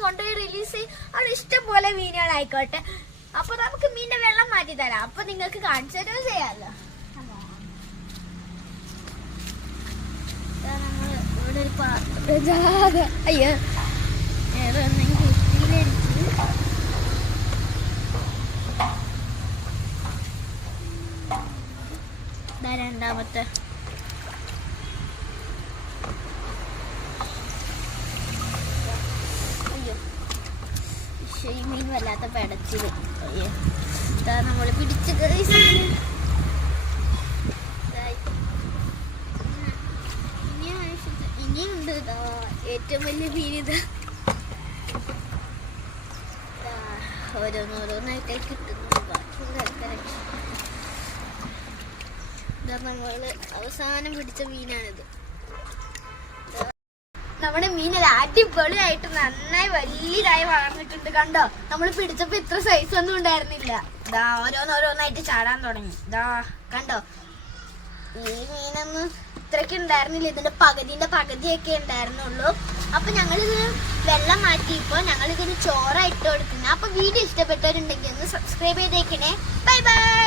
കൊണ്ടുപോയി റിലീസ് ചെയ്യും അവിടെ ഇഷ്ടം പോലെ മീനുകളായിക്കോട്ടെ അപ്പൊ നമുക്ക് മീനിന്റെ വെള്ളം മാറ്റി തരാം. അപ്പൊ നിങ്ങൾക്ക് കാണിച്ചു തരുമോ ചെയ്യാമല്ലോ രണ്ടാമത്തെ അയ്യോ മീൻ വല്ലാത്ത പെടച്ചിൽ. ഇതാ നമ്മൾ ഇനിയുണ്ട് ഏറ്റവും വലിയ മീൻ ഇതാ. ഓരോന്നോരോന്നായിട്ട് കിട്ടുന്നു. ബാക്കിയുള്ള നമ്മൾ അവസാനം പിടിച്ച മീനാണിത്. നമ്മുടെ ഒരു അടിപൊളിയായിട്ട് നന്നായി വലിയതായി വളർന്നിട്ടുണ്ട് കണ്ടോ? നമ്മൾ പിടിച്ചപ്പോ ഇത്ര സൈസ് ഒന്നും ഉണ്ടായിരുന്നില്ല. ഇതാ ഓരോന്നോരോന്നായിട്ട് ചാടാൻ തുടങ്ങി. ഇതാ കണ്ടോ? ഈ മീനൊന്നും ഇത്രയ്ക്ക് ഉണ്ടായിരുന്നില്ല. ഇതിന്റെ പകുതിന്റെ പകുതിയൊക്കെ ഉണ്ടായിരുന്നുള്ളൂ. അപ്പൊ ഞങ്ങളിത് വെള്ളം മാറ്റിയപ്പോ ഞങ്ങൾ ഇതിന് ചോറായിട്ട് കൊടുക്കുന്നത് അപ്പൊ വീഡിയോ ഇഷ്ടപ്പെട്ടവരുണ്ടെങ്കിൽ ഒന്ന് സബ്സ്ക്രൈബ് ചെയ്തേക്കണേ. Bye bye